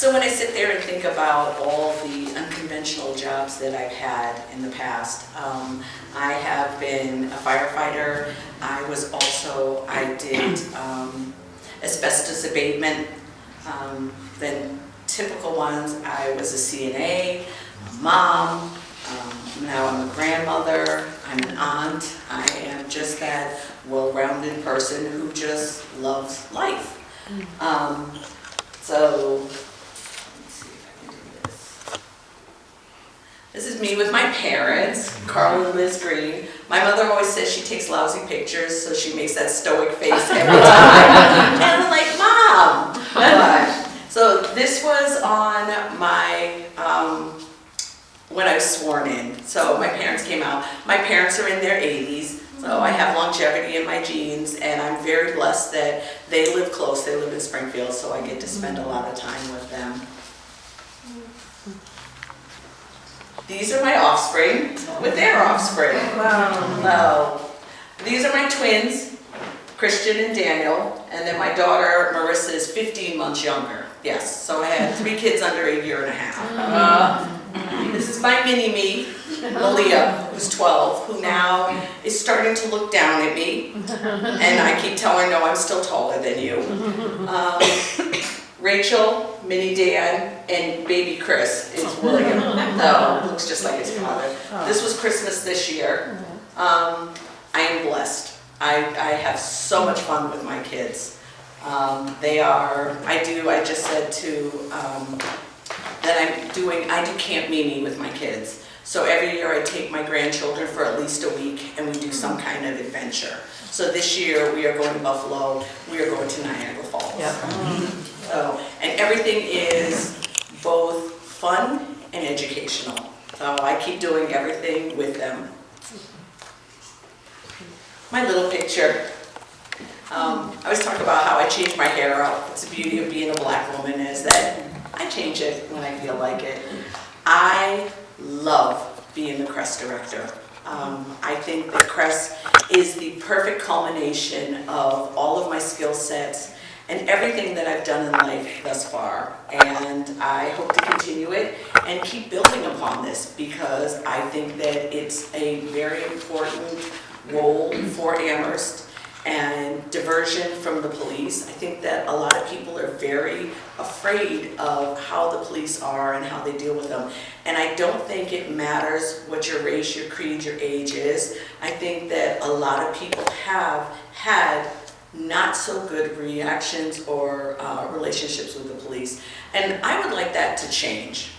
So when I sit there and think about all the unconventional jobs that I've had in the past, I have been a firefighter. I did asbestos abatement, then typical ones. I was a CNA, a mom, now I'm a grandmother, I'm an aunt. I am just that well-rounded person who just loves life. So, let's see if I can do this. This is me with my parents, Carl and Liz Green. My mother always says she takes lousy pictures, so she makes that stoic face every time. And I'm like, Mom! But, so this was on my, when I was sworn in. So my parents came out. My parents are in their 80s. So I have longevity in my genes, and I'm very blessed that they live close. They live in Springfield, so I get to spend a lot of time with them. These are my offspring with their offspring. Wow. These are my twins, Christian and Daniel, and then my daughter, Marissa, is 15 months younger. Yes, so I had 3 kids under a year and a half. This is my mini-me, Malia, who's 12, who now is starting to look down at me, and I keep telling her, no, I'm still taller than you. Rachel, Mini Dan, and baby Chris is William. No, looks just like his father. This was Christmas this year. I am blessed. I have so much fun with my kids. I just said to, that I do Camp Mimi with my kids. So every year I take my grandchildren for at least a week and we do some kind of adventure. So this year we are going to Buffalo, we are going to Niagara Falls. Yep. So, and everything is both fun and educational. So I keep doing everything with them. My little picture. I was talking about how I change my hair up. It's the beauty of being a black woman is that I change it when I feel like it. I love being the CRESS director. I think that CRESS is the perfect culmination of all of my skill sets and everything that I've done in life thus far. And I hope to continue it and keep building upon this because I think that it's a very important role for Amherst and diversion from the police. I think that a lot of people are very afraid of how the police are and how they deal with them. And I don't think it matters what your race, your creed, your age is. I think that a lot of people have had not so good reactions or relationships with the police. And I would like that to change.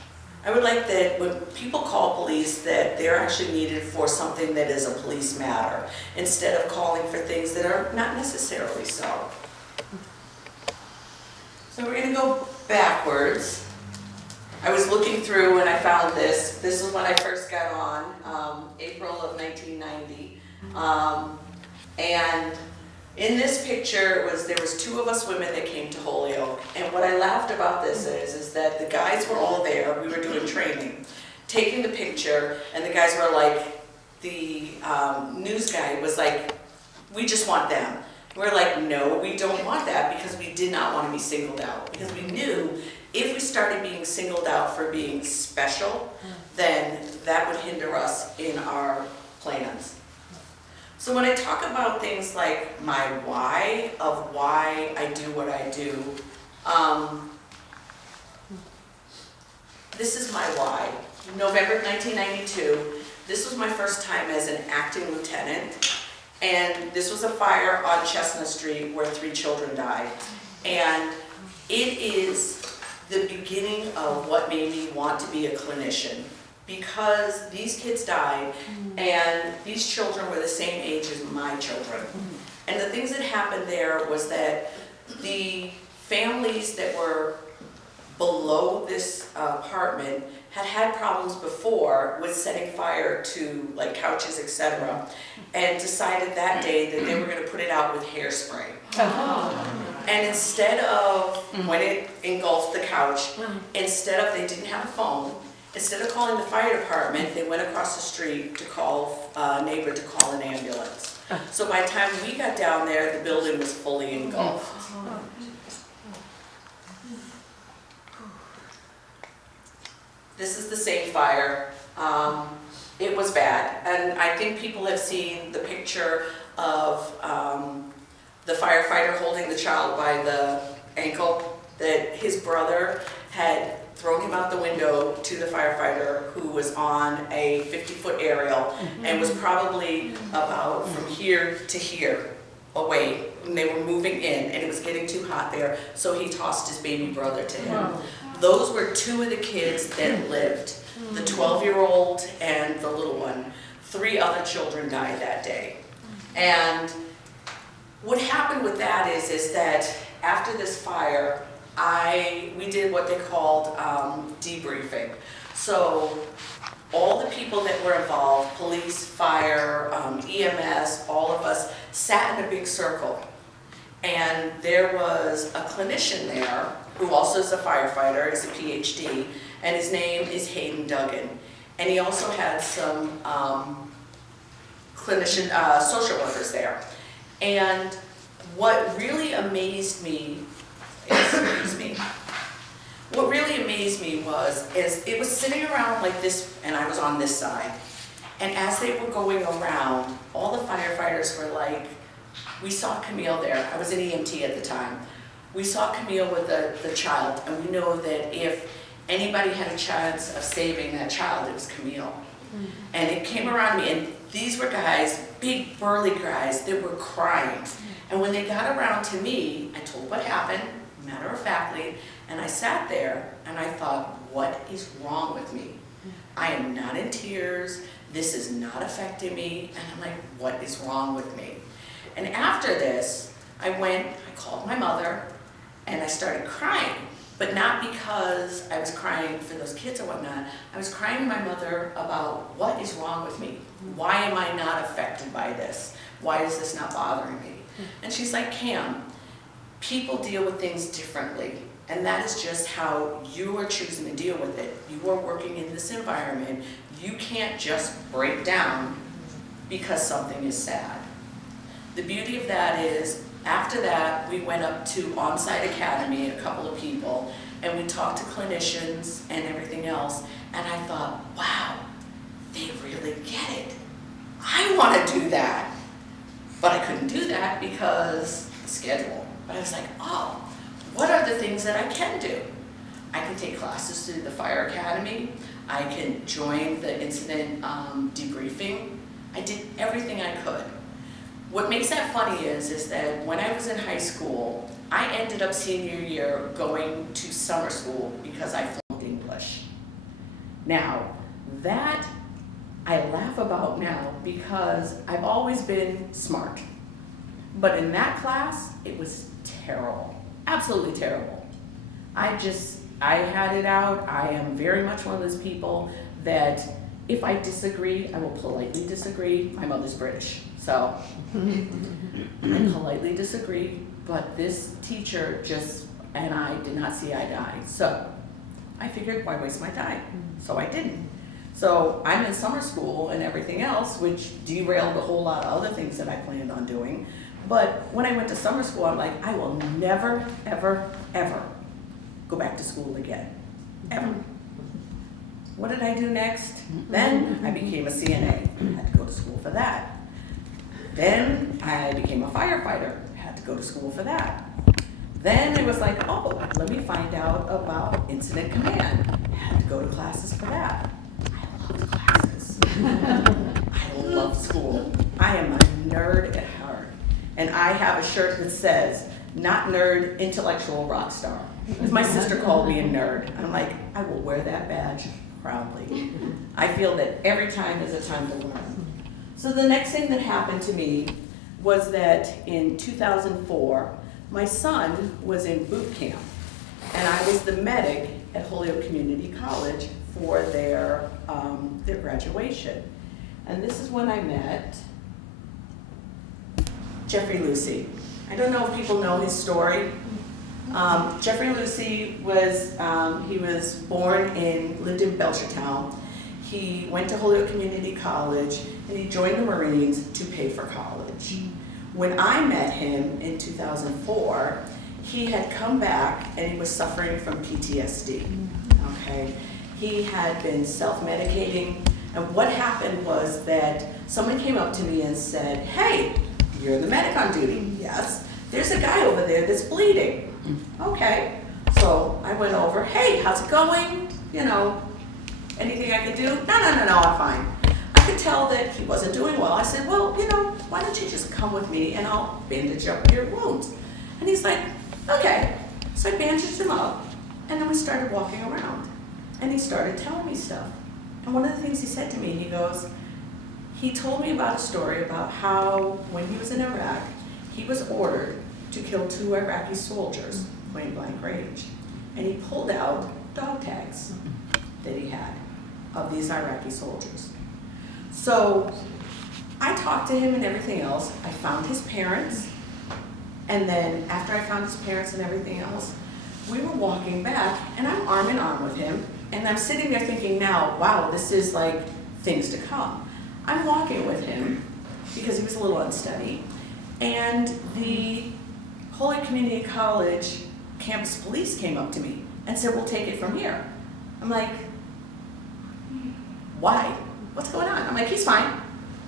I would like that when people call police that they're actually needed for something that is a police matter instead of calling for things that are not necessarily so. So we're going to go backwards. I was looking through and I found this. This is when I first got on, April of 1990. And in this picture, there was 2 of us women that came to Holyoke, and what I laughed about this is that the guys were all there, we were doing training, taking the picture, and the guys were like, the news guy was like, we just want them. We're like, no, we don't want that because we did not want to be singled out, because we knew if we started being singled out for being special, then that would hinder us in our plans. So when I talk about things like my why of why I do what I do, this is my why. November 1992, this was my first time as an acting lieutenant, and this was a fire on Chestnut Street where 3 children died. And it is the beginning of what made me want to be a clinician. Because these kids died, and these children were the same age as my children. And the things that happened there was that the families that were below this apartment had problems before with setting fire to like couches, etc., and decided that day that they were going to put it out with hairspray. And instead of, when it engulfed the couch, instead of, they didn't have a phone, instead of calling the fire department, they went across the street to call a neighbor to call an ambulance. So by the time we got down there, the building was fully engulfed. This is the same fire. It was bad, and I think people have seen the picture of the firefighter holding the child by the ankle, that his brother had thrown him out the window to the firefighter, who was on a 50-foot aerial and was probably about from here to here away, and they were moving in, and it was getting too hot there, so he tossed his baby brother to him. Wow. Those were two of the kids that lived, the 12-year-old and the little one. 3 other children died that day. And what happened with that is that after this fire, we did what they called debriefing. So all the people that were involved, police, fire, EMS, all of us, sat in a big circle. And there was a clinician there who also is a firefighter, is a PhD, and his name is Hayden Duggan. And he also had some clinician, social workers there. And what really amazed me, what really amazed me is it was sitting around like this, and I was on this side. And as they were going around, all the firefighters were like, we saw Camille there. I was an EMT at the time. We saw Camille with the child, and we know that if anybody had a chance of saving that child, it was Camille. And it came around me, and these were guys, big burly guys, that were crying. And when they got around to me, I told what happened, matter-of-factly, and I sat there and I thought, what is wrong with me? I am not in tears, this is not affecting me, and I'm like, what is wrong with me? And after this, I called my mother, and I started crying, but not because I was crying for those kids or whatnot. I was crying to my mother about what is wrong with me? Why am I not affected by this? Why is this not bothering me? And she's like, Cam, people deal with things differently, and that is just how you are choosing to deal with it. You are working in this environment. You can't just break down because something is sad. The beauty of that is, after that, we went up to On-Site Academy, a couple of people, and we talked to clinicians and everything else, and I thought, wow, they really get it. I want to do that. But I couldn't do that because of the schedule. But I was like, oh, what are the things that I can do? I can take classes through the Fire Academy. I can join the incident debriefing. I did everything I could. What makes that funny is that when I was in high school, I ended up senior year going to summer school because I flunked English. Now, that I laugh about now because I've always been smart. But in that class, it was terrible, absolutely terrible. I had it out. I am very much one of those people that if I disagree, I will politely disagree. My mother's British, so I politely disagree, but this teacher and I did not see eye to eye. So I figured, why waste my time? So I didn't. So I'm in summer school and everything else, which derailed a whole lot of other things that I planned on doing. But when I went to summer school, I'm like, I will never, ever, ever go back to school again, ever. What did I do next? Then I became a CNA, I had to go to school for that. Then I became a firefighter, I had to go to school for that. Then it was like, oh, let me find out about incident command, I had to go to classes for that. I love classes. I love school. I am a nerd at heart. And I have a shirt that says, not nerd, intellectual rock star. Because my sister called me a nerd. I'm like, I will wear that badge proudly. I feel that every time is a time to learn. So the next thing that happened to me was that in 2004, my son was in boot camp. And I was the medic at Holyoke Community College for their graduation. And this is when I met Jeffrey Lucy. I don't know if people know his story. Jeffrey Lucy was, he was lived in Belchertown. He went to Holyoke Community College and he joined the Marines to pay for college. When I met him in 2004, he had come back and he was suffering from PTSD, okay? he had been self-medicating, and what happened was that someone came up to me and said, hey, you're the medic on duty. Yes. There's a guy over there that's bleeding. Okay. So I went over, hey, how's it going? You know, anything I could do? No, I'm fine. I could tell that he wasn't doing well. I said, well, you know, why don't you just come with me and I'll bandage up your wounds? And he's like, okay. So I bandaged him up, and then we started walking around. And he started telling me stuff. And one of the things he said to me, he told me about a story about how when he was in Iraq, he was ordered to kill 2 Iraqi soldiers, point blank range. And he pulled out dog tags that he had of these Iraqi soldiers. So I talked to him and everything else. I found his parents. And then after I found his parents and everything else, we were walking back, and I'm arm in arm with him. And I'm sitting there thinking now, wow, this is like things to come. I'm walking with him because he was a little unsteady. And the Holyoke Community College campus police came up to me and said, we'll take it from here. I'm like, why? What's going on? I'm like, he's fine.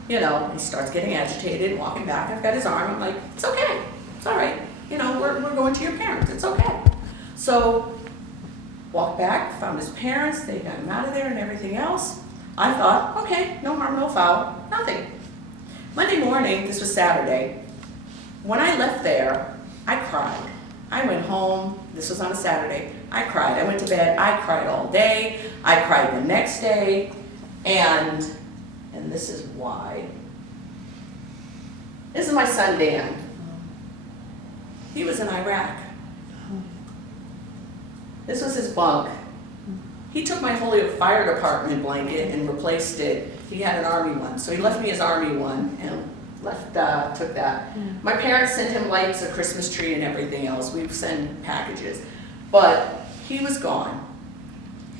You know, he starts getting agitated, walking back. I've got his arm. I'm like, it's okay. It's all right. You know, we're going to your parents. It's okay. So, walked back, found his parents. They got him out of there and everything else. I thought, okay, no harm, no foul, nothing. Monday morning, this was Saturday, when I left there, I cried. I went home, this was on a Saturday, I cried. I went to bed, I cried all day, I cried the next day, and this is why. This is my son, Dan. He was in Iraq. This was his bunk. He took my Holyoke Fire Department blanket and replaced it. He had an Army one, so he left me his Army one and took that. My parents sent him lights, a Christmas tree, and everything else. We would send packages. But he was gone.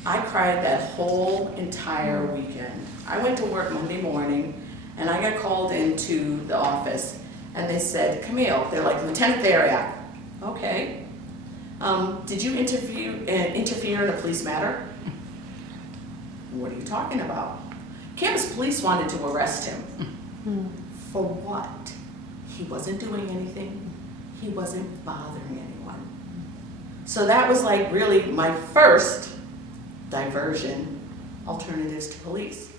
I cried that whole entire weekend. I went to work Monday morning, and I got called into the office, and they said, Camille, they're like, Lieutenant Theriaque. Okay. Did you interfere in a police matter? What are you talking about? Campus police wanted to arrest him. For what? He wasn't doing anything. He wasn't bothering anyone. So that was like really my first diversion, alternatives to police.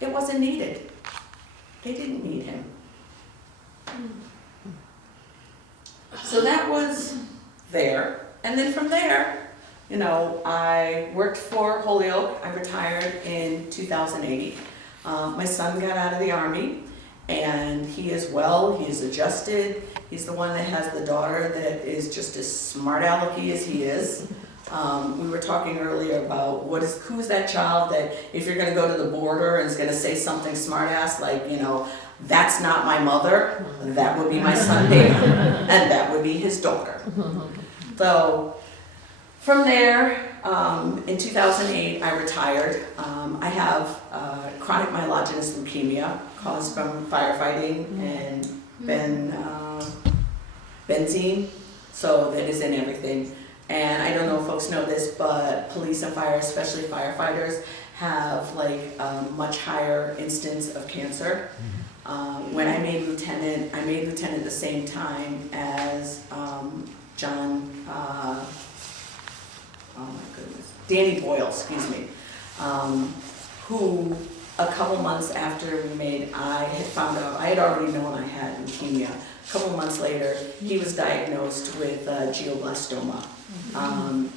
It wasn't needed. They didn't need him. So that was there. And then from there, you know, I worked for Holyoke. I retired in 2008. My son got out of the Army, and he is well, he is adjusted. He's the one that has the daughter that is just as smart alecky as he is. We were talking earlier about who's that child that if you're gonna go to the border and is gonna say something smart ass like, you know, that's not my mother, that would be my son Dan, and that would be his daughter. So from there, in 2008, I retired. I have chronic myelogenous leukemia caused from firefighting and benzene, so that is in everything. And I don't know if folks know this, but police and fire, especially firefighters, have like a much higher instance of cancer. When I made lieutenant the same time as Danny Boyle, excuse me, who a couple months after I had found out, I had already known I had leukemia. A couple months later, he was diagnosed with glioblastoma.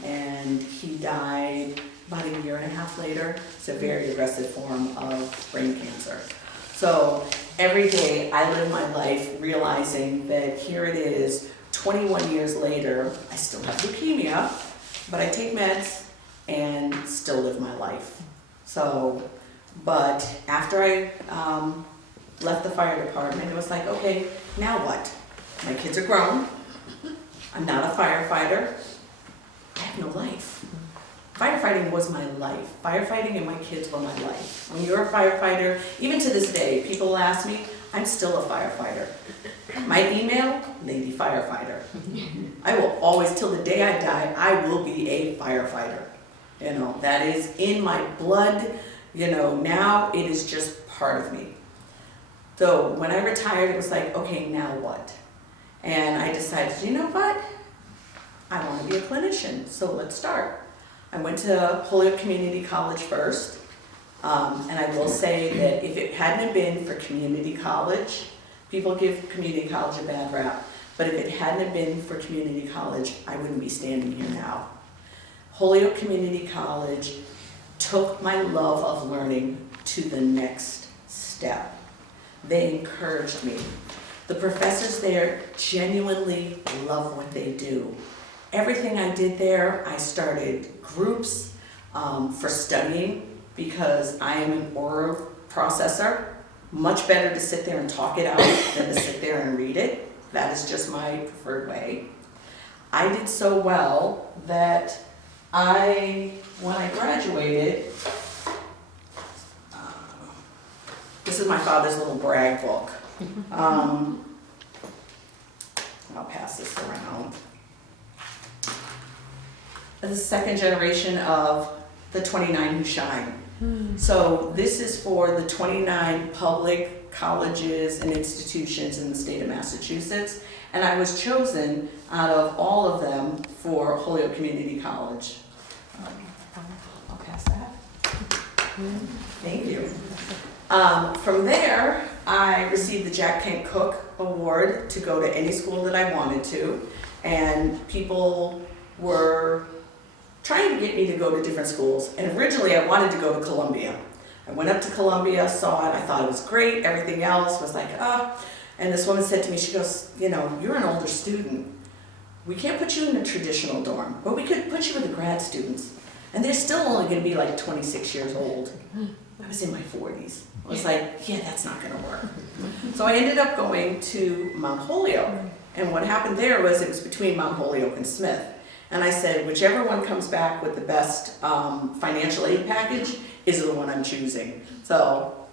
And he died about a year and a half later. It's a very aggressive form of brain cancer. So every day I live my life realizing that here it is, 21 years later, I still have leukemia, but I take meds and still live my life. So, but after I left the fire department, it was like, okay, now what? My kids are grown. I'm not a firefighter. I have no life. Firefighting was my life. Firefighting and my kids were my life. When you're a firefighter, even to this day, people ask me, I'm still a firefighter. My email, Lady Firefighter. I will always, till the day I die, I will be a firefighter. You know, that is in my blood. You know, now it is just part of me. So when I retired, it was like, okay, now what? And I decided, you know what? I want to be a clinician, so let's start. I went to Holyoke Community College first, and I will say that if it hadn't been for community college, people give community college a bad rap, but if it hadn't been for community college, I wouldn't be standing here now. Holyoke Community College took my love of learning to the next step. They encouraged me. The professors there genuinely love what they do. Everything I did there, I started groups for studying because I am an oral processor. Much better to sit there and talk it out than to sit there and read it. That is just my preferred way. I did so well that when I graduated, this is my father's little brag book. I'll pass this around. The second generation of the 29 who shine. So this is for the 29 public colleges and institutions in the state of Massachusetts, and I was chosen out of all of them for Holyoke Community College. I'll pass that. Thank you. From there, I received the Jack Kent Cook Award to go to any school that I wanted to, and people were trying to get me to go to different schools. And originally I wanted to go to Columbia. I went up to Columbia, saw it, I thought it was great, everything else was like, And this woman said to me, she goes, you know, you're an older student. We can't put you in a traditional dorm, but we could put you with the grad students. And they're still only gonna be like 26 years old. I was in my 40s. I was like, yeah, that's not gonna work. So I ended up going to Mount Holyoke. And what happened there was it was between Mount Holyoke and Smith. And I said, whichever one comes back with the best financial aid package is the one I'm choosing. So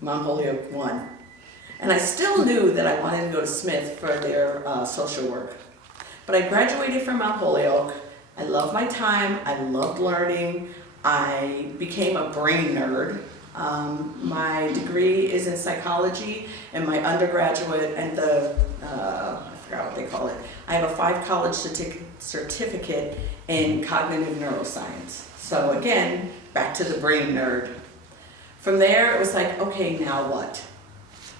Mount Holyoke won. And I still knew that I wanted to go to Smith for their social work. But I graduated from Mount Holyoke. I loved my time, I loved learning. I became a brain nerd. My degree is in psychology, and my undergraduate and I forgot what they call it. I have a 5-college certificate in cognitive neuroscience. So again, back to the brain nerd. From there, it was like, okay, now what?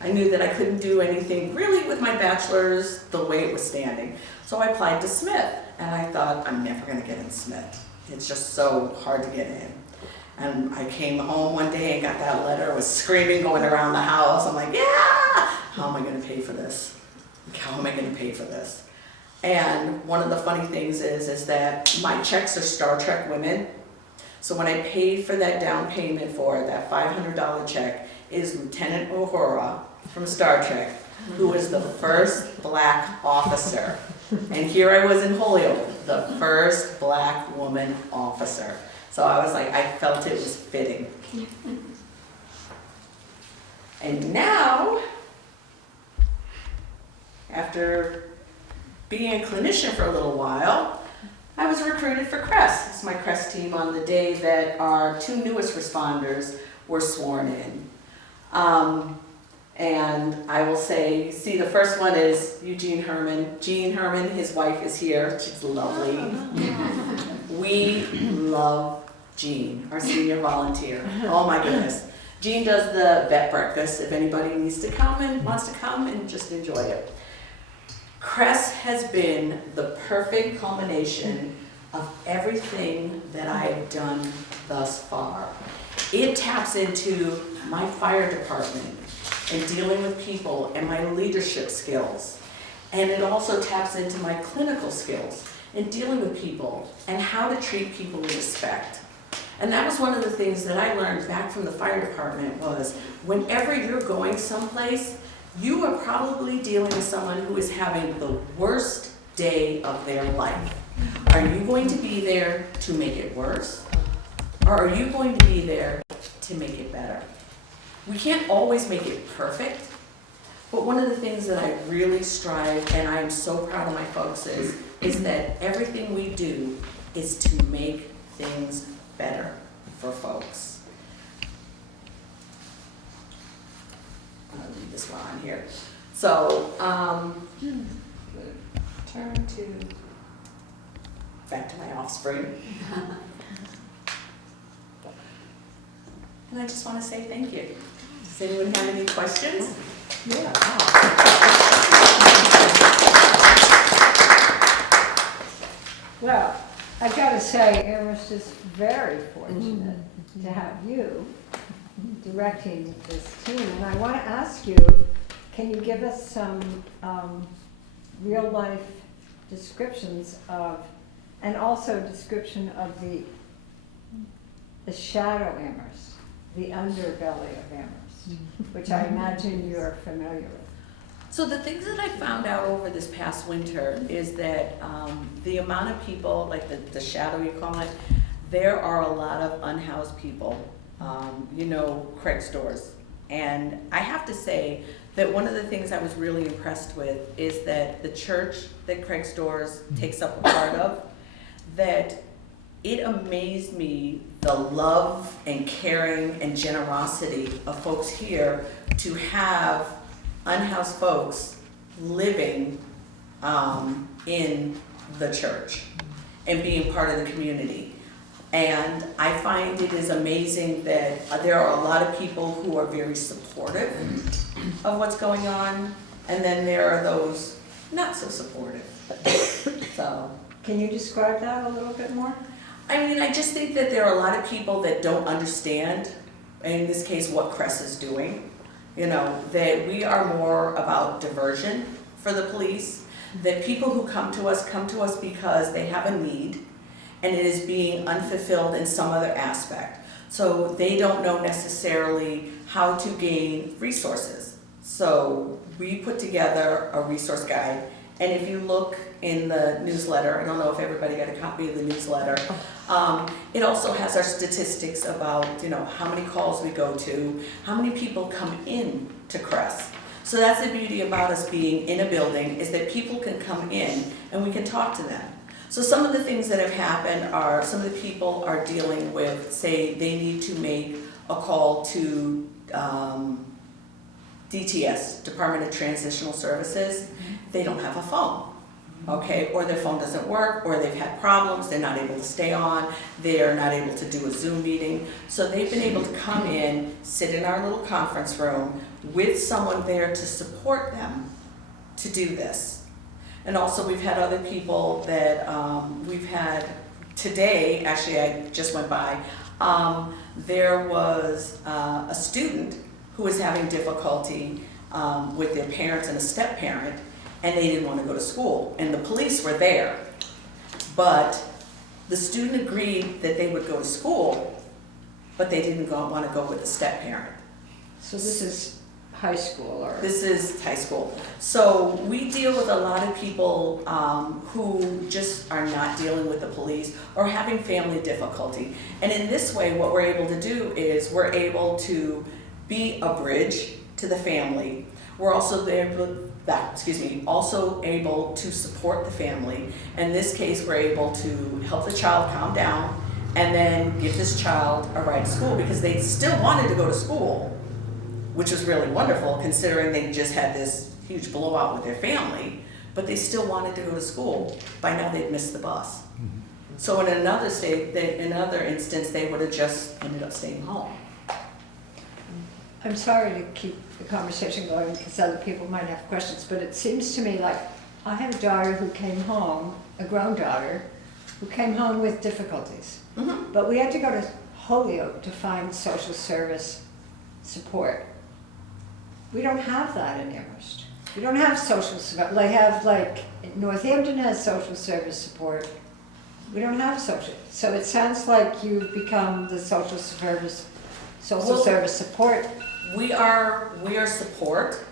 I knew that I couldn't do anything really with my bachelor's the way it was standing. So I applied to Smith, and I thought, I'm never gonna get in Smith. It's just so hard to get in. And I came home one day and got that letter, was screaming, going around the house. I'm like, yeah, how am I gonna pay for this? How am I gonna pay for this? And one of the funny things is that my checks are Star Trek women. So when I paid for that down payment for it, that $500 check, is Lieutenant Uhura from Star Trek, who was the first black officer. And here I was in Holyoke, the first black woman officer. So I was like, I felt it was fitting. And now, after being a clinician for a little while, I was recruited for CRESS. It's my CRESS team on the day that our 2 newest responders were sworn in. And I will say, see, the first one is Eugene Herman. Gene Herman, his wife is here. She's lovely. We love Jean, our senior volunteer. Oh my goodness. Jean does the vet breakfast if anybody needs to come and wants to come and just enjoy it. CRESS has been the perfect culmination of everything that I have done thus far. It taps into my fire department and dealing with people and my leadership skills. And it also taps into my clinical skills in dealing with people and how to treat people with respect. And that was one of the things that I learned back from the fire department was whenever you're going someplace, you are probably dealing with someone who is having the worst day of their life. Are you going to be there to make it worse? Or are you going to be there to make it better? We can't always make it perfect, but one of the things that I really strive, and I am so proud of my folks, is that everything we do is to make things better for folks. I'll leave this one on here. So, turn to, back to my offspring. And I just want to say thank you. Does anyone have any questions? Yeah. Well, I gotta say, Amherst is very fortunate to have you directing this team. And I want to ask you, can you give us some real-life descriptions of, and also a description of the shadow Amherst, the underbelly of Amherst, which I imagine you're familiar with. So the things that I found out over this past winter is that the amount of people, like the shadow you call it, there are a lot of unhoused people, CRESS stores. And I have to say that one of the things I was really impressed with is that the church that CRESS stores takes up a part of, that it amazed me the love and caring and generosity of folks here to have unhoused folks living in the church and being part of the community. And I find it is amazing that there are a lot of people who are very supportive of what's going on, and then there are those not so supportive. So, can you describe that a little bit more? I mean, I just think that there are a lot of people that don't understand, in this case, what CRESS is doing. That we are more about diversion for the police, that people who come to us because they have a need and it is being unfulfilled in some other aspect. So they don't know necessarily how to gain resources. So we put together a resource guide, and if you look in the newsletter, I don't know if everybody got a copy of the newsletter, it also has our statistics about how many calls we go to, how many people come in to CRESS. So that's the beauty about us being in a building, is that people can come in and we can talk to them. So some of the things that have happened are, some of the people are dealing with, say, they need to make a call to DTS, Department of Transitional Services. They don't have a phone, okay? Or their phone doesn't work, or they've had problems, they're not able to stay on, they're not able to do a Zoom meeting. So they've been able to come in, sit in our little conference room with someone there to support them to do this. And also we've had other people that we've had today, actually I just went by, there was a student who was having difficulty with their parents and a step-parent, and they didn't want to go to school, and the police were there. But the student agreed that they would go to school, but they didn't want to go with the step-parent. So this is high school, or? This is high school. So we deal with a lot of people who just are not dealing with the police or having family difficulty. And in this way, what we're able to do is we're able to be a bridge to the family. We're also also able to support the family. In this case, we're able to help the child calm down and then give this child a ride to school, because they still wanted to go to school, which was really wonderful considering they just had this huge blowout with their family, but they still wanted to go to school. By now they'd missed the bus. So in another instance, they would have just ended up staying home. I'm sorry to keep the conversation going because other people might have questions, but it seems to me like I have a daughter who came home, a grown daughter, who came home with difficulties. But we had to go to Holyoke to find social service support. We don't have that in Amherst. We don't have social support. They have, like, Northampton has social service support. We don't have social. So it sounds like you've become the social service support. We are support.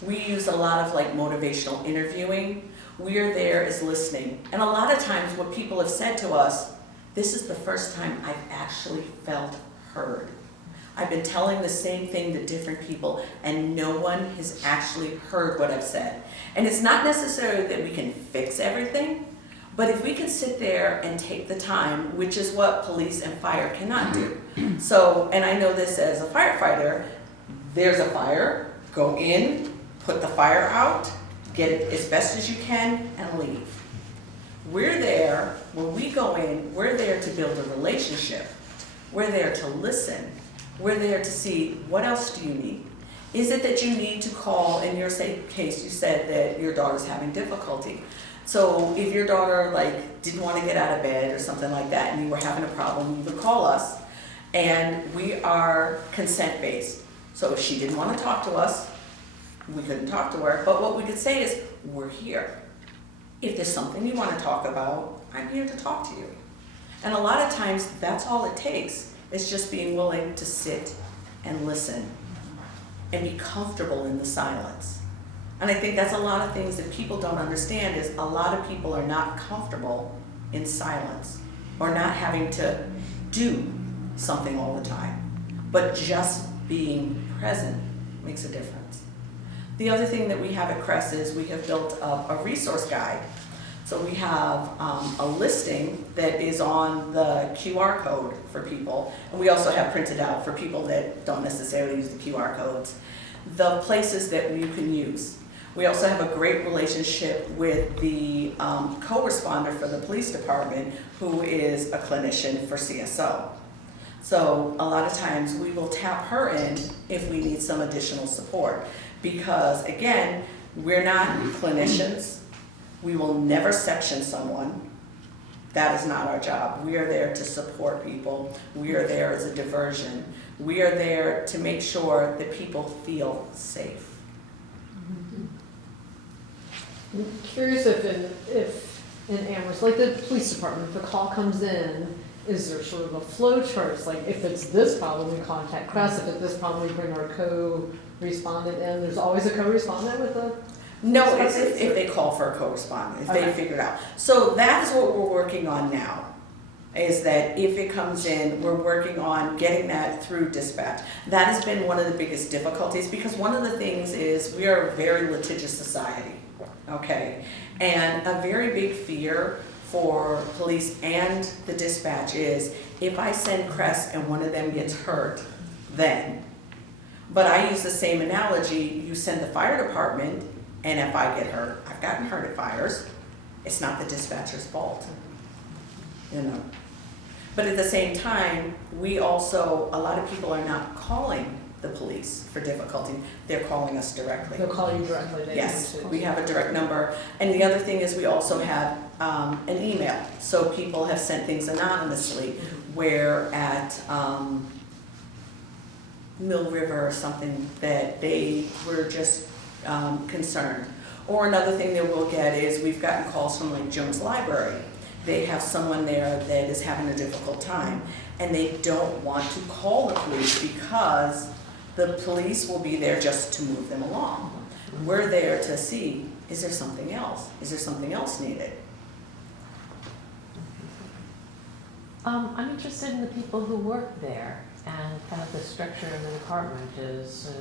We use a lot of motivational interviewing. We are there as listening. And a lot of times what people have said to us, this is the first time I've actually felt heard. I've been telling the same thing to different people and no one has actually heard what I've said. And it's not necessarily that we can fix everything. But if we can sit there and take the time, which is what police and fire cannot do. So, and I know this as a firefighter, there's a fire, go in, put the fire out, get it as best as you can, and leave. We're there, when we go in, we're there to build a relationship. We're there to listen. We're there to see, what else do you need? Is it that you need to call, in your case, you said that your daughter's having difficulty. So if your daughter didn't want to get out of bed or something like that, and you were having a problem, you would call us. And we are consent-based. So if she didn't want to talk to us, we couldn't talk to her. But what we could say is, we're here. If there's something you want to talk about, I'm here to talk to you. And a lot of times, that's all it takes. It's just being willing to sit and listen and be comfortable in the silence. And I think that's a lot of things that people don't understand is a lot of people are not comfortable in silence or not having to do something all the time. But just being present makes a difference. The other thing that we have at CRESS is we have built a resource guide. So we have a listing that is on the QR code for people. And we also have printed out for people that don't necessarily use the QR codes, the places that you can use. We also have a great relationship with the co-responder for the police department who is a clinician for CSO. So a lot of times we will tap her in if we need some additional support because again, we're not clinicians. We will never section someone. That is not our job. We are there to support people. We are there as a diversion. We are there to make sure that people feel safe. I'm curious if in Amherst, like the police department, if a call comes in, is there sort of a flow chart? Like if it's this problem, we contact CRESS. If it's this problem, we bring our co-respondent in. There's always a co-respondent with a... No, it's if they call for a co-respondent, if they figure it out. So that is what we're working on now, is that if it comes in, we're working on getting that through dispatch. That has been one of the biggest difficulties because one of the things is we are a very litigious society, okay? And a very big fear for police and the dispatch is if I send CRESS and one of them gets hurt, then. But I use the same analogy, you send the fire department and if I get hurt, I've gotten hurt at fires, it's not the dispatcher's fault, you know. But at the same time, we also, a lot of people are not calling the police for difficulty, they're calling us directly. They'll call you directly. Yes, we have a direct number. And the other thing is we also have an email. So people have sent things anonymously, where at Mill River or something that they were just concerned. Or another thing that we'll get is we've gotten calls from like Jones Library. They have someone there that is having a difficult time and they don't want to call the police because the police will be there just to move them along. We're there to see, is there something else? Is there something else needed? I'm interested in the people who work there and kind of the structure of the department is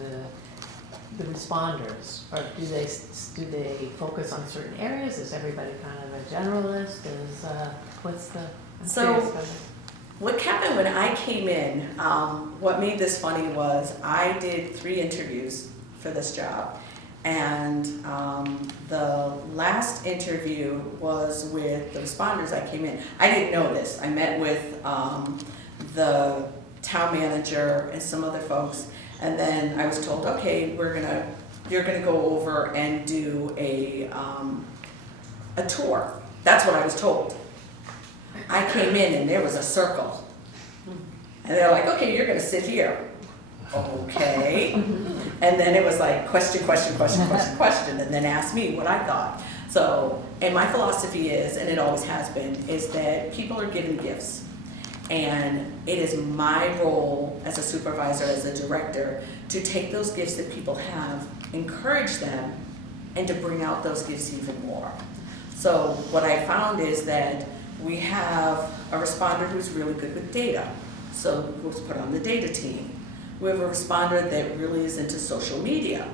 the responders, or do they focus on certain areas? Is everybody kind of a generalist? What's the? What happened when I came in, what made this funny was I did 3 interviews for this job, and the last interview was with the responders. I came in. I didn't know this. I met with the town manager and some other folks. And then I was told, okay, you're gonna go over and do a tour. That's what I was told. I came in and there was a circle. And they're like, okay, you're gonna sit here. Okay. And then it was like question, and then ask me what I thought. So, and my philosophy is, and it always has been, is that people are given gifts. And it is my role as a supervisor, as a director, to take those gifts that people have, encourage them, and to bring out those gifts even more. So what I found is that we have a responder who's really good with data, so who's put on the data team. We have a responder that really is into social media.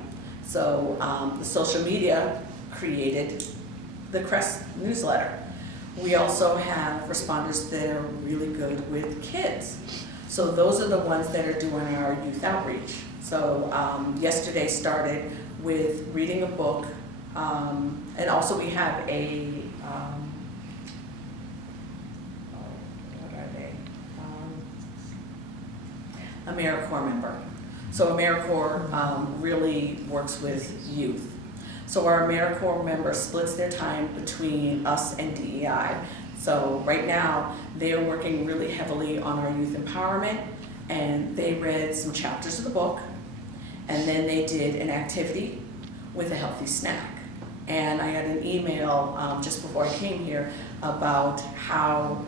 So the social media created the CRESS newsletter. We also have responders that are really good with kids. So those are the ones that are doing our youth outreach. So yesterday started with reading a book, and also we have a AmeriCorps member. So AmeriCorps really works with youth. So our AmeriCorps member splits their time between us and DEI. So right now, they are working really heavily on our youth empowerment, and they read some chapters of the book, and then they did an activity with a healthy snack. And I got an email just before I came here about how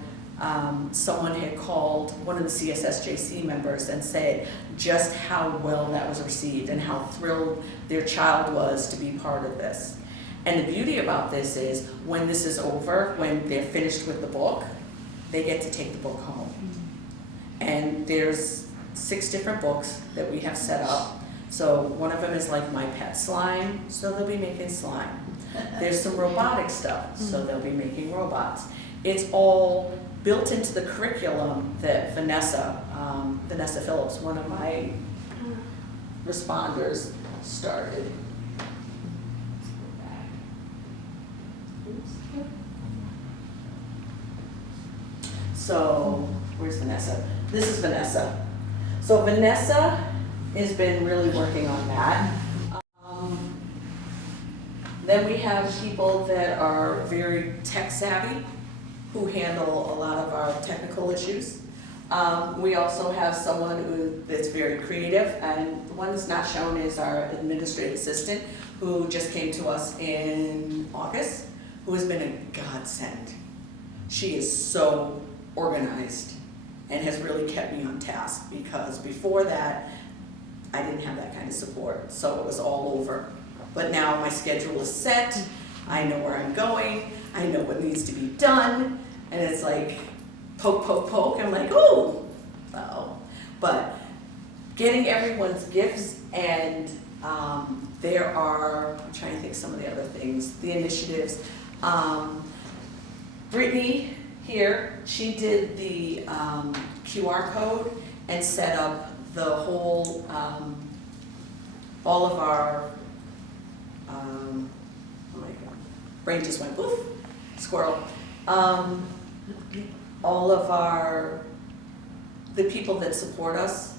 someone had called one of the CSSJC members and said just how well that was received and how thrilled their child was to be part of this. And the beauty about this is when this is over, when they're finished with the book, they get to take the book home. And there's 6 different books that we have set up. So one of them is like My Pet Slime, so they'll be making slime. There's some robotic stuff, so they'll be making robots. It's all built into the curriculum that Vanessa Phillips, one of my responders, started. So, where's Vanessa? This is Vanessa. So Vanessa has been really working on that. Then we have people that are very tech savvy, who handle a lot of our technical issues. We also have someone that's very creative, and the one that's not shown is our administrative assistant, who just came to us in August, who has been a godsend. She is so organized and has really kept me on task, because before that, I didn't have that kind of support, so it was all over. But now my schedule is set, I know where I'm going, I know what needs to be done, and it's like poke, poke, poke. I'm like, ooh, uh-oh. But getting everyone's gifts, and there are, I'm trying to think some of the other things, the initiatives. Brittany here, she did the QR code and set up the whole, all of our, oh my God, brain just went poof, squirrel. All of the people that support us,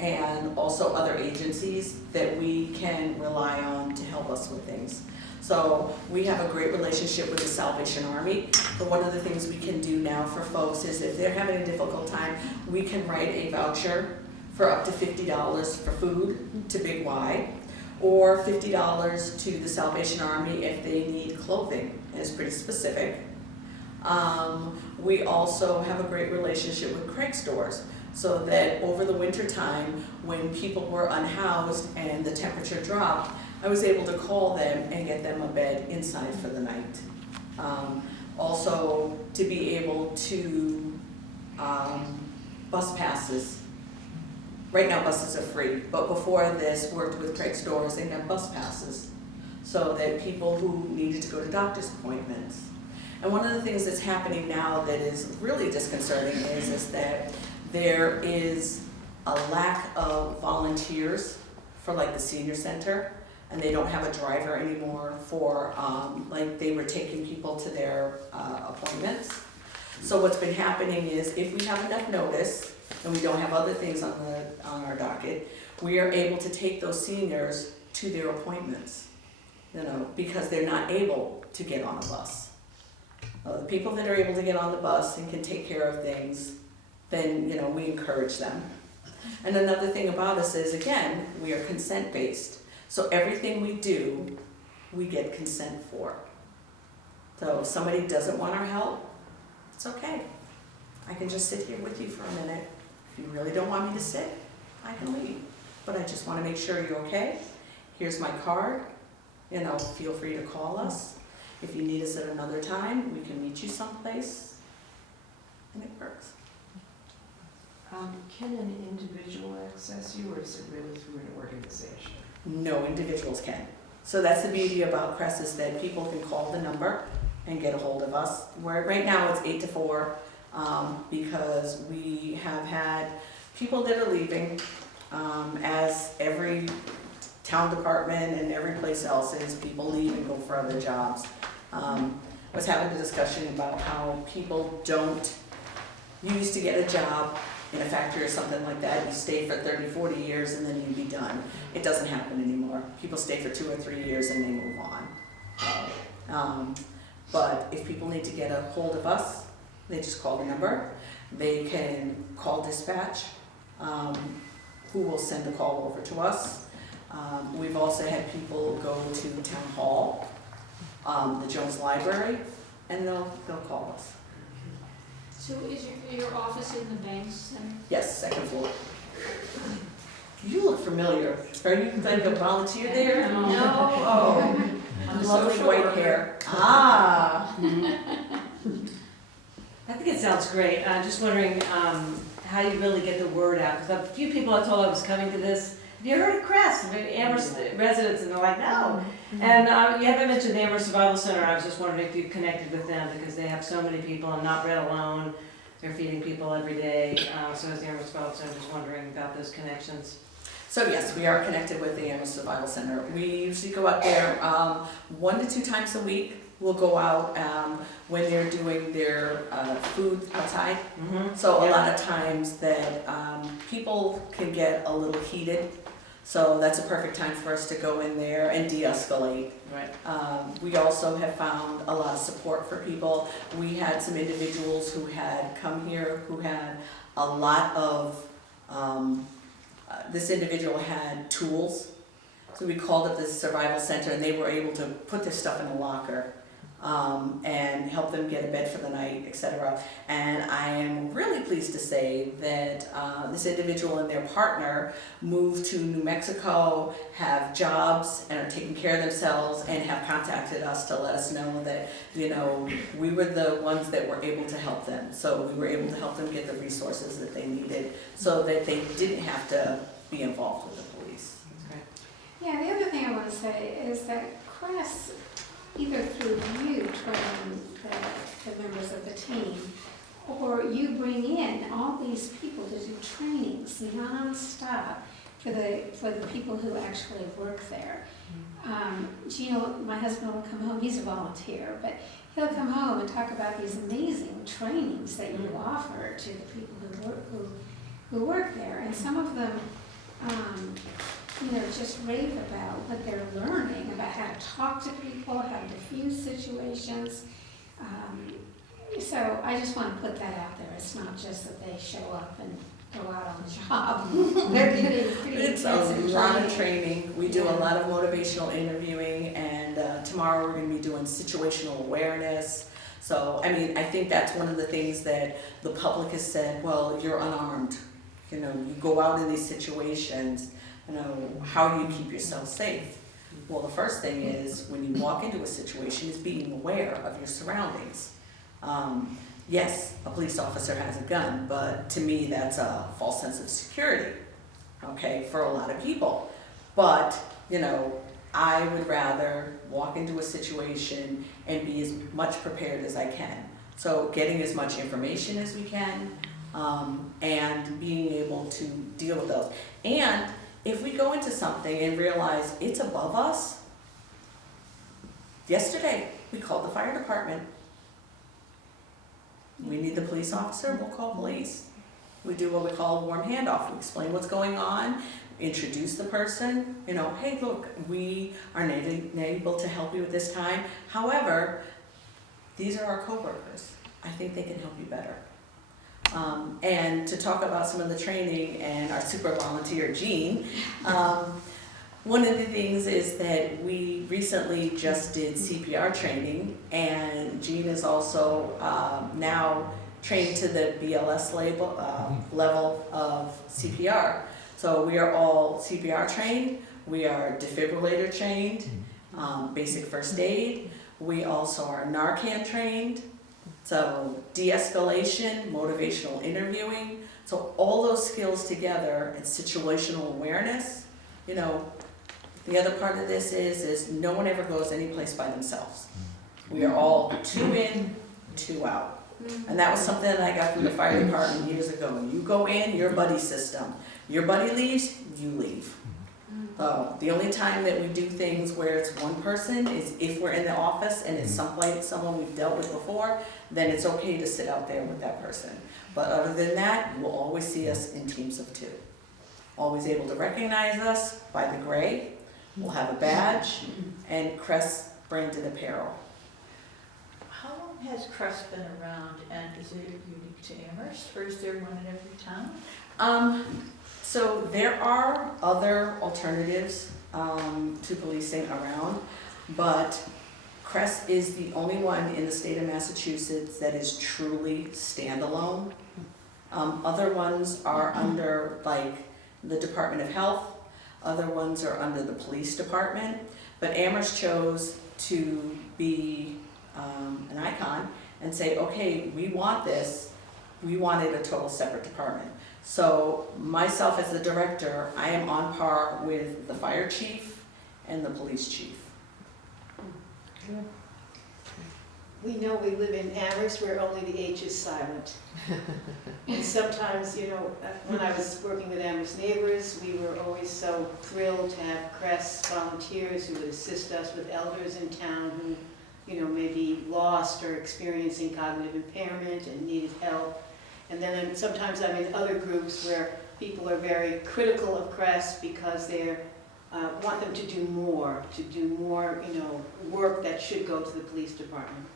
and also other agencies that we can rely on to help us with things. So we have a great relationship with the Salvation Army, but one of the things we can do now for folks is if they're having a difficult time, we can write a voucher for up to $50 for food to Big Y, or $50 to the Salvation Army if they need clothing, and it's pretty specific. We also have a great relationship with Craig's stores, so that over the winter time, when people were unhoused and the temperature dropped, I was able to call them and get them a bed inside for the night. Also, to be able to, bus passes. Right now buses are free, but before this, worked with Craig's stores, they had bus passes, so that people who needed to go to doctor's appointments. And one of the things that's happening now that is really disconcerting is that there is a lack of volunteers for like the senior center, and they don't have a driver anymore for, like they were taking people to their appointments. So what's been happening is if we have enough notice and we don't have other things on our docket, we are able to take those seniors to their appointments, you know, because they're not able to get on a bus. The people that are able to get on the bus and can take care of things, then, you know, we encourage them. And another thing about us is, again, we are consent-based. So everything we do, we get consent for. So if somebody doesn't want our help, it's okay. I can just sit here with you for a minute. If you really don't want me to sit, I can leave. But I just want to make sure you're okay. Here's my card. You know, feel free to call us. If you need us at another time, we can meet you someplace, and it works. Can an individual access you, or is it really through an organization? No, individuals can. So that's the beauty about CRESS, is that people can call the number and get a hold of us. Where right now it's 8 to 4, because we have had people that are leaving, as every town department and every place else is, people leave and go for other jobs. I was having a discussion about how people don't, you used to get a job in a factory or something like that, you stay for 30, 40 years and then you'd be done. It doesn't happen anymore. People stay for 2 or 3 years and they move on. But if people need to get a hold of us, they just call the number. They can call dispatch, who will send a call over to us. We've also had people go to town hall, the Jones Library, and they'll call us. So is your office in the Banks Center? Yes, second floor. You look familiar. Are you like a volunteer there? No. Oh, lovely white hair. Ah. I think it sounds great. I'm just wondering how you really get the word out. Because a few people I told I was coming to this. Have you heard of CRESS? Amherst residents, and they're like, no. And you haven't mentioned the Amherst Survival Center. I was just wondering if you connected with them because they have so many people and not read alone. They're feeding people every day. So is the Amherst Survival Center. Just wondering about those connections. So yes, we are connected with the Amherst Survival Center. We usually go out there 1 to 2 times a week. We'll go out when they're doing their food outside. Mm-hmm. So a Yeah. lot of times that people can get a little heated. So that's a perfect time for us to go in there and de-escalate. Right. We also have found a lot of support for people. We had some individuals who had come here who had a lot of, this individual had tools. So we called up the survival center and they were able to put their stuff in a locker and help them get a bed for the night, etc. And I am really pleased to say that this individual and their partner moved to New Mexico, have jobs, and are taking care of themselves, and have contacted us to let us know that, you know, we were the ones that were able to help them. So we were able to help them get the resources that they needed so that they didn't have to be involved with the police. Yeah, the other thing I want to say is that CRESS, either through you training the members of the team, or you bring in all these people to do trainings non-stop for the people who actually work there. Gino, my husband, will come home, he's a volunteer, but he'll come home and talk about these amazing trainings that you offer to the people who work there. And some of them, just rave about what they're learning, about how to talk to people, how to diffuse situations. So I just want to put that out there. It's not just that they show up and go out on the job. They're getting pretty It's a intensive lot of training. We do a Yeah. lot of motivational interviewing, and tomorrow we're going to be doing situational awareness. So, I mean, I think that's one of the things that the public has said, well, you're unarmed. You know, you go out in these situations, you know, how do you keep yourself safe? Well, the first thing is, when you walk into a situation, is being aware of your surroundings. Yes, a police officer has a gun, but to me, that's a false sense of security, okay, for a lot of people. But, you know, I would rather walk into a situation and be as much prepared as I can. So getting as much information as we can, and being able to deal with those. And if we go into something and realize it's above us, yesterday we called the fire department. We need the police officer, we'll call police. We do what we call a warm handoff. We explain what's going on, introduce the person, you know, hey, look, we are able to help you at this time. However, these are our coworkers. I think they can help you better. And to talk about some of the training and our super volunteer, Jean, one of the things is that we recently just did CPR training, and Jean is also now trained to the BLS level of CPR. So we are all CPR trained, we are defibrillator trained, basic first aid, we also are Narcan trained. So de-escalation, motivational interviewing, so all those skills together and situational awareness. You know, the other part of this is no one ever goes any place by themselves. We are all 2 in, 2 out. And that was something that I got from the fire department years ago. You go in, your buddy system. Your buddy leaves, you leave. The only time that we do things where it's one person is if we're in the office and it's someone we've dealt with before, then it's okay to sit out there with that person. But other than that, you will always see us in teams of 2. Always able to recognize us by the gray. We'll have a badge and CRESS branded apparel. How long has CRESS been around, and is it unique to Amherst, or is there one in every town? So there are other alternatives to policing around, but CRESS is the only one in the state of Massachusetts that is truly standalone. Other ones are under like the Department of Health, other ones are under the police department, but Amherst chose to be an icon and say, okay, we want this, we wanted a total separate department. So myself as the director, I am on par with the fire chief and the police chief. We know we live in Amherst where only the H is silent. And sometimes, you know, when I was working with Amherst Neighbors, we were always so thrilled to have CRESS volunteers who would assist us with elders in town who, you know, may be lost or experiencing cognitive impairment and needed help. And then sometimes I'm in other groups where people are very critical of CRESS because they want them to do more, you know, work that should go to the police department.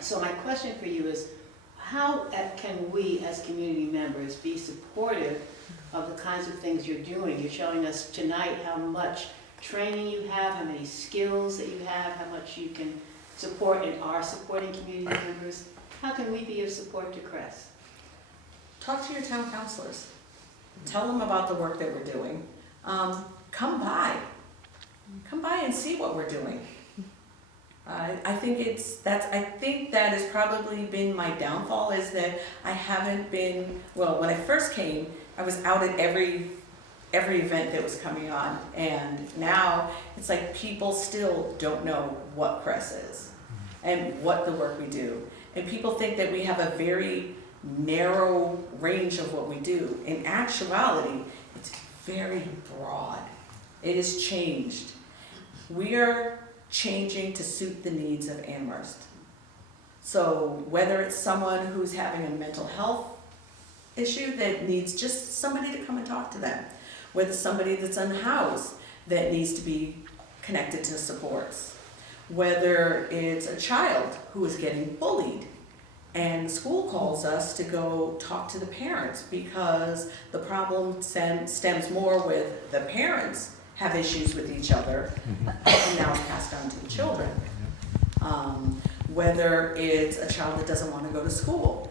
So my question for you is, how can we as community members be supportive of the kinds of things you're doing? You're showing us tonight how much training you have, how many skills that you have, how much you can support and are supporting community members. How can we be of support to CRESS? Talk to your town councilors. Tell them about the work that we're doing. Come by. Come by and see what we're doing. I think that has probably been my downfall, is that I haven't been, well, when I first came, I was out at every event that was coming on, and now it's like people still don't know what CRESS is and what the work we do. And people think that we have a very narrow range of what we do. In actuality, it's very broad. It has changed. We are changing to suit the needs of Amherst. So whether it's someone who's having a mental health issue that needs just somebody to come and talk to them, whether somebody that's unhoused that needs to be connected to supports, whether it's a child who is getting bullied and school calls us to go talk to the parents because the problem stems more with the parents have issues with each other, and now it's passed on to the children. Whether it's a child that doesn't want to go to school,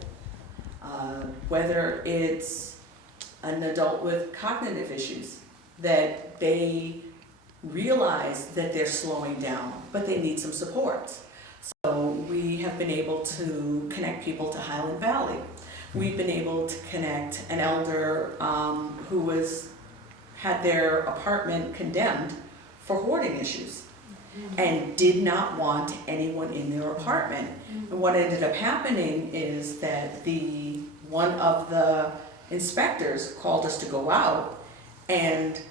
whether it's an adult with cognitive issues, that they realize that they're slowing down, but they need some support. So we have been able to connect people to Highland Valley. We've been able to connect an elder who had their apartment condemned for hoarding issues and did not want anyone in their apartment. And what ended up happening is that one of the inspectors called us to go out, and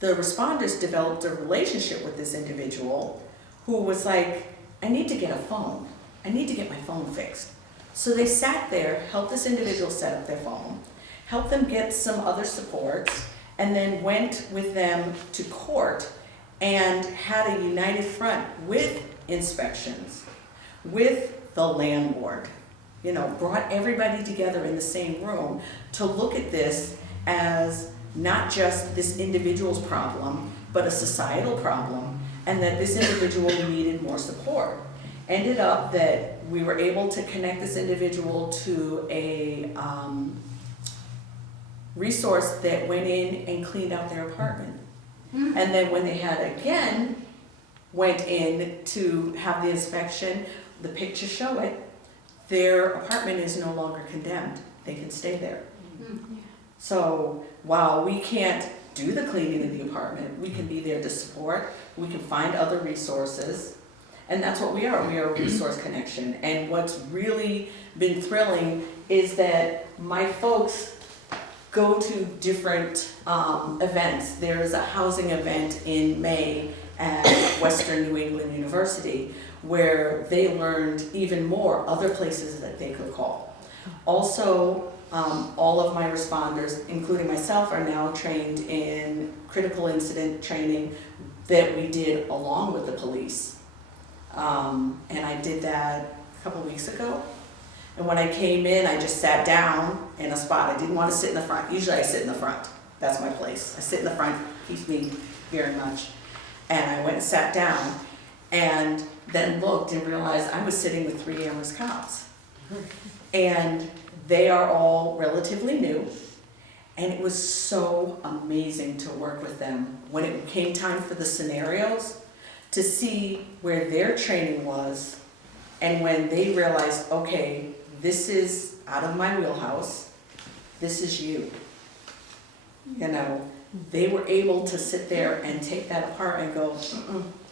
the responders developed a relationship with this individual who was like, I need to get a phone. I need to get my phone fixed. So they sat there, helped this individual set up their phone, helped them get some other supports, and then went with them to court and had a united front with inspections, with the landlord, you know, brought everybody together in the same room to look at this as not just this individual's problem, but a societal problem, and that this individual needed more support. Ended up that we were able to connect this individual to a resource that went in and cleaned out their apartment. And then when they went in to have the inspection, the pictures show it, their apartment is no longer condemned. They can stay there. So while we can't do the cleaning of the apartment, we can be there to support, we can find other resources, And that's what we are. We are a resource connection. And what's really been thrilling is that my folks go to different events. There's a housing event in May at Western New England University where they learned even more other places that they could call. Also, all of my responders, including myself, are now trained in critical incident training that we did along with the police. And I did that a couple weeks ago. And when I came in, I just sat down in a spot. I didn't want to sit in the front. Usually I sit in the front. That's my place. I sit in the front, keeps me very much. And I went and sat down and then looked and realized I was sitting with 3 Amherst cops. And they are all relatively new. And it was so amazing to work with them when it came time for the scenarios to see where their training was, and when they realized, okay, this is out of my wheelhouse, this is you. You know, they were able to sit there and take that apart and go,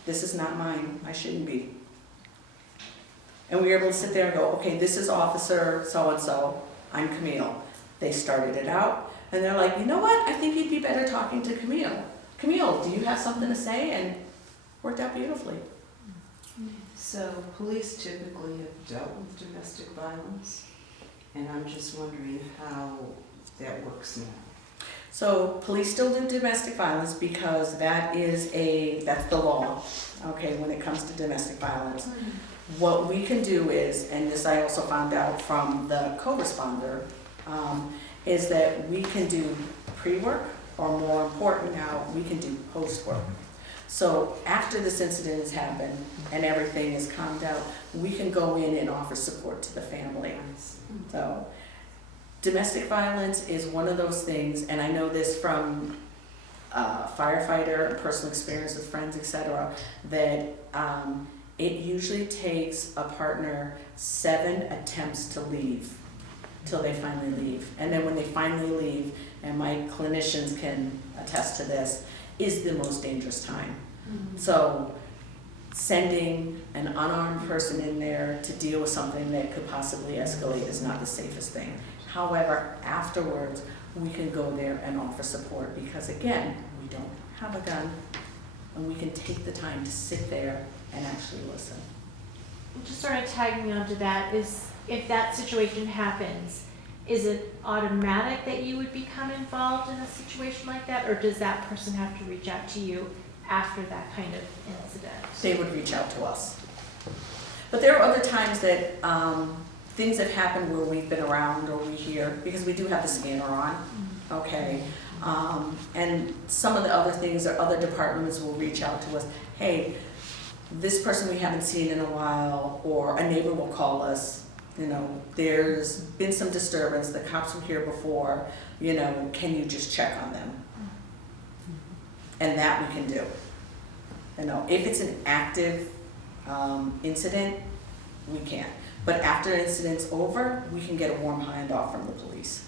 this is not mine, I shouldn't be. And we were able to sit there and go, okay, this is Officer so-and-so, I'm Camille. They started it out, and they're like, you know what, I think you'd be better talking to Camille. Camille, do you have something to say? And worked out beautifully. So police typically have dealt with domestic violence, and I'm just wondering how that works now. So police still do domestic violence because that's the law, okay, when it comes to domestic violence. What we can do is, and this I also found out from the co-responder, is that we can do pre-work, or more important now, we can do post-work. So after this incident has happened and everything is calmed out, we can go in and offer support to the family. So domestic violence is one of those things, and I know this from firefighter, personal experience with friends, etc., that it usually takes a partner 7 attempts to leave till they finally leave. And then when they finally leave, and my clinicians can attest to this, is the most dangerous time. So sending an unarmed person in there to deal with something that could possibly escalate is not the safest thing. However, afterwards, we can go there and offer support because, again, we don't have a gun, and we can take the time to sit there and actually listen. Just sort of tagging on to that is, if that situation happens, is it automatic that you would become involved in a situation like that, or does that person have to reach out to you after that kind of incident? They would reach out to us. But there are other times that things have happened where we've been around or we hear, because we do have the scanner on, okay? And some of the other things, or other departments will reach out to us, hey, this person we haven't seen in a while, or a neighbor will call us, you know, there's been some disturbance, the cops were here before, you know, can you just check on them? And that we can do. You know, if it's an active incident, we can't. But after the incident's over, we can get a warm handoff from the police.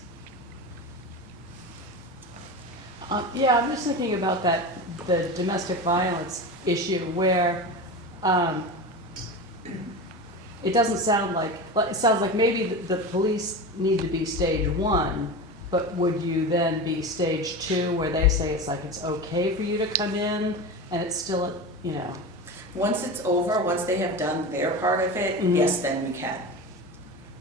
Yeah, I'm just thinking about the domestic violence issue where it doesn't sound like, it sounds like maybe the police need to be stage 1, but would you then be stage 2 where they say it's okay for you to come in and it's still, you know? Once it's over, once they have done their part of it, yes, then we can.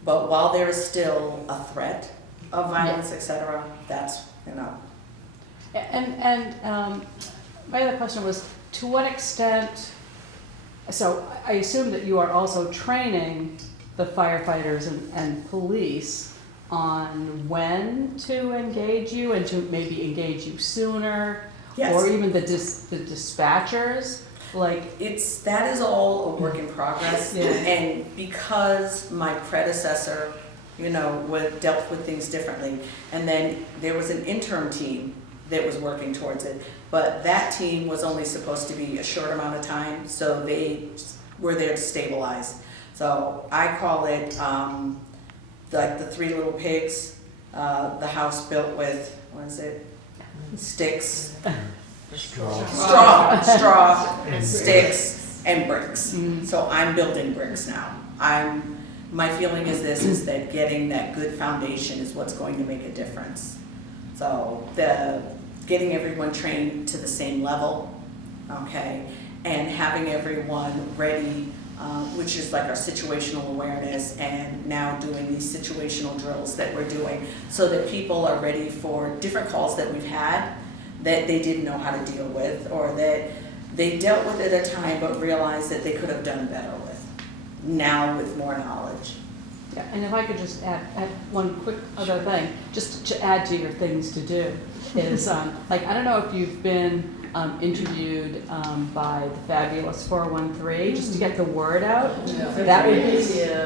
But while there is still a threat of violence, etc., that's, you know. And my other question was, to what extent, so I assume that you are also training the firefighters and police on when to engage you and to maybe engage you sooner, Yes. or even the dispatchers, like. That is all a work in progress. Yeah. And because my predecessor, you know, dealt with things differently, and then there was an interim team that was working towards it, but that team was only supposed to be a short amount of time, so they were there to stabilize. So I call it like the 3 little pigs, the house built with, what is it, sticks, straw, sticks, and bricks. So I'm building bricks now. My feeling is this, is that getting that good foundation is what's going to make a difference. So getting everyone trained to the same level, okay, and having everyone ready, which is like our situational awareness, and now doing these situational drills that we're doing so that people are ready for different calls that we've had that they didn't know how to deal with, or that they dealt with at a time but realized that they could have done better with, now with more knowledge. Yeah, and if I could just add one quick other thing, just to add to your things to do, is like, I don't know if you've been interviewed by the fabulous 413, just to get the word out. Yeah.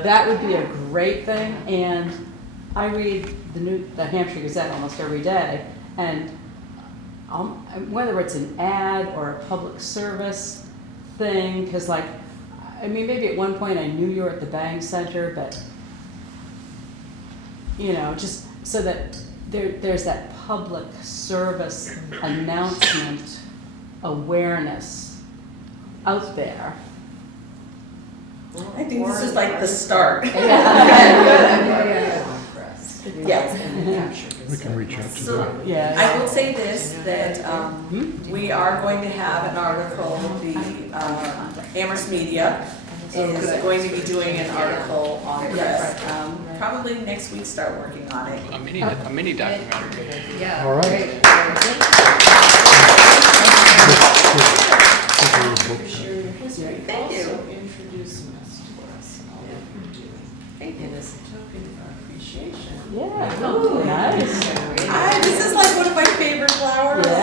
That would be a great thing. And I read the Hampshire Gazette almost every day, and whether it's an ad or a public service thing, because like, I mean, maybe at one point I knew you were at the Bang Center, but you know, just so that there's that public service announcement awareness out there. I think this is like the start. Yes. We can reach out to So them. Yeah. I will say this, that we are going to have an article, the Amherst Media is going to be doing an article on CRESS. Probably next week start working on it. A mini documentary. Yeah. All right. great. Thank you. Also introducing us to us and all that we're doing. Thank you. And as a token of our appreciation. Yeah. Ooh, nice. This is like one of my favorite flowers. Yeah.